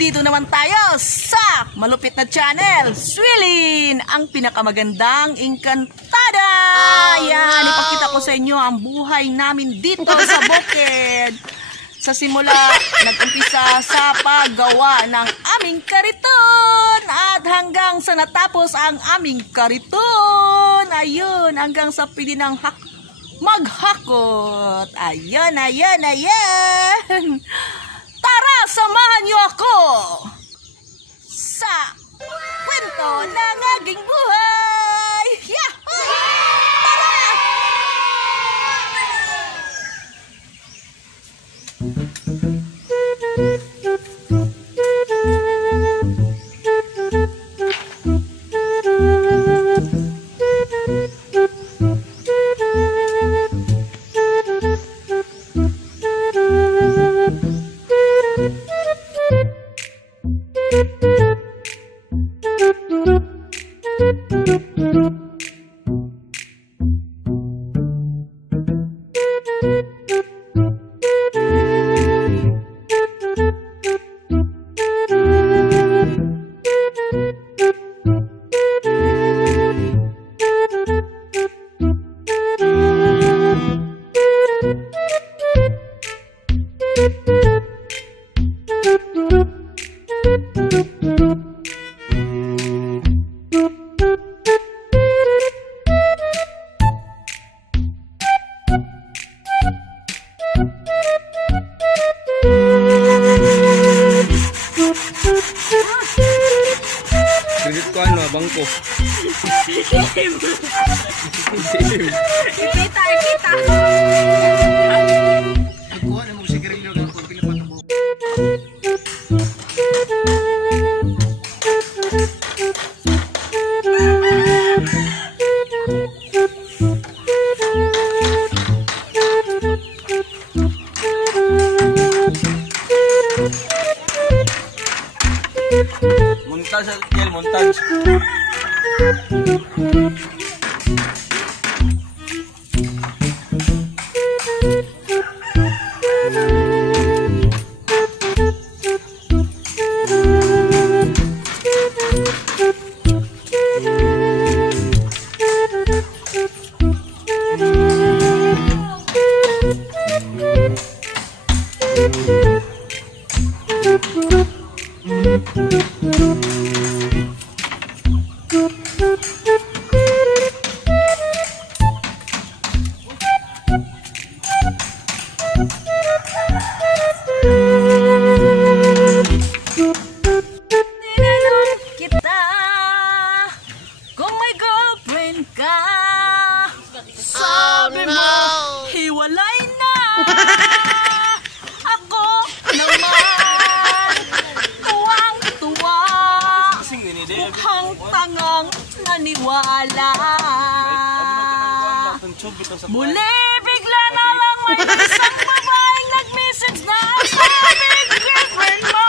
Dito naman tayo sa malupit na channel, Swilin, ang pinakamagandang engkantada. Yan, ipakita ko sa inyo ang buhay namin dito sa bukid. Sa simula, nag-umpisa sa paggawa ng aming kariton at hanggang sa natapos ang aming kariton. Ayun, hanggang sa pili ng maghakot. Ayun. Tara, samahan niyo ako sa kwento ng aking buhay! Yahoo! Tara! Bangko. Ipita. Nagkuha na mo sigarilyo ng pagpila pa mo. Montage. Naniwala. Muli bigla na lang may isang babaeng nag-message na sabing girlfriend mo.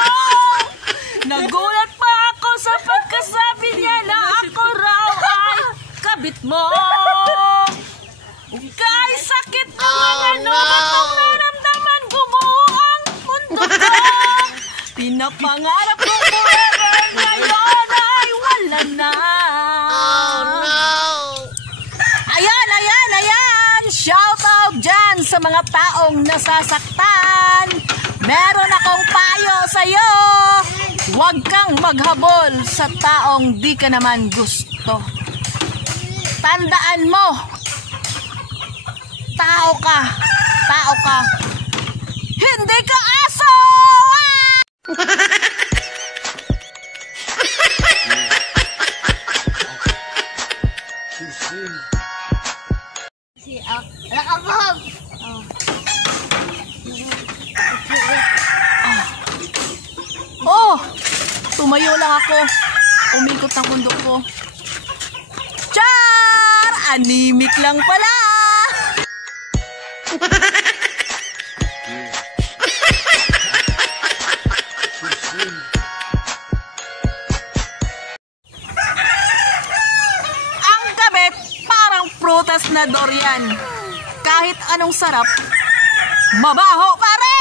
Nagulat pa ako sa pagkasabi niya na ako raw ay kabit mo. Kay sakit ng mga nunatong naramdaman, gumuho ang mundo ko. Pinapangarap ko forever, ngayon ay wala na. Shoutout dyan sa mga taong nasasaktan. Meron akong payo sa'yo. Huwag kang maghabol sa taong di ka naman gusto. Tandaan mo, tao ka. Hindi ka aso! Wala ka, Bob! Oh, tumayo lang ako. Umikot ng bundok ko. Char! Anemic lang pala! Ang kabit parang prutas na durian. Kahit anong sarap, mabaho pa rin!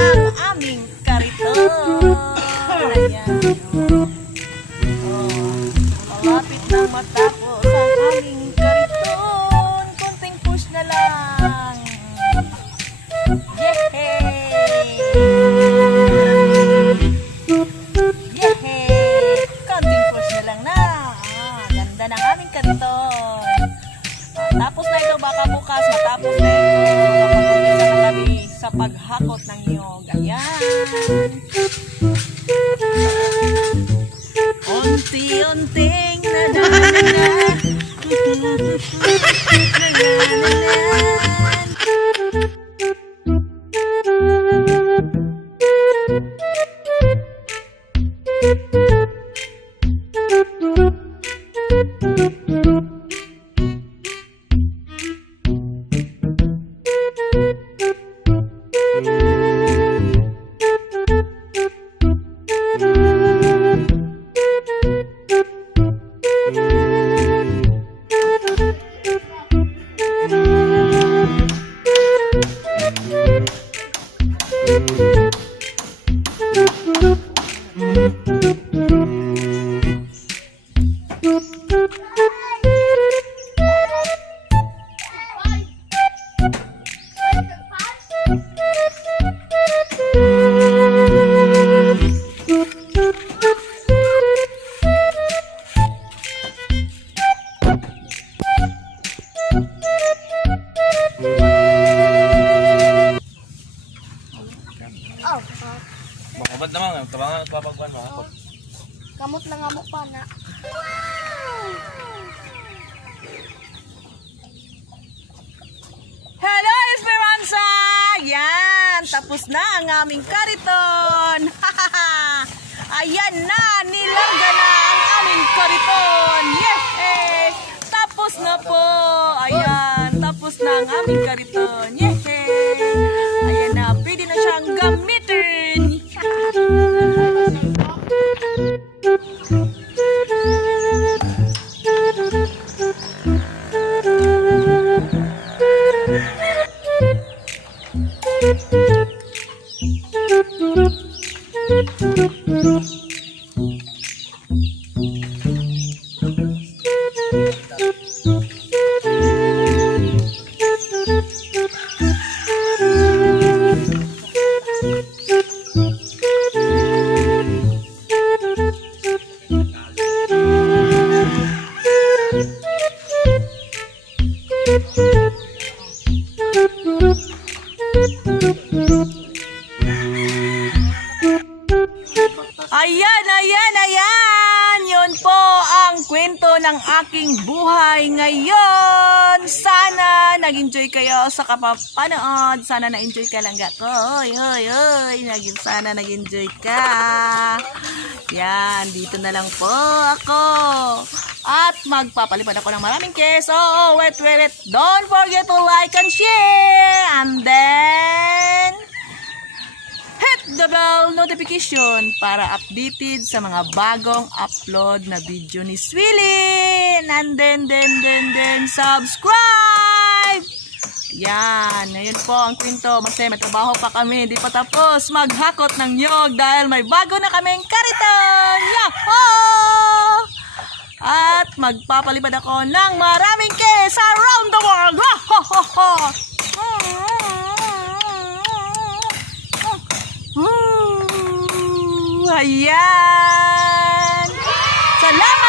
ang aming kariton. Ayan. Malapit na matapos ang aming kariton. Konting push na lang. Yehey! Ba't naman, tabangan at papagpan mo. Kamot lang amo pa na. Hello, Esperanza! Yan, tapos na ang aming kariton. Ayan na, nilangga na ang aming kariton. Yehey! Tapos na po. Ayan, tapos na ang aming kariton. Yehey! Ayan na, pwede na siyang gamitin. Ayan, ayan, ayan! Yun po ang kwento ng aking buhay ngayon. Sana nag-enjoy kayo sa kapapanood. Sana na-enjoy ka lang gato. Hoy, hoy, hoy. Sana nag-enjoy ka. Yan, dito na lang po ako. At magpapalipad ako ng maraming keso. Oh, wait. Don't forget to like and share. And then hit the bell notification para updated sa mga bagong upload na video ni Swilin. And then subscribe. Yan, ngayon po ang kwento. Masaya, may trabaho pa kami. Di pa tapos maghakot ng nyog dahil may bago na kaming kariton. Yahoo! At magpapalipad ako ng maraming case around the world. Ayan! Salamat!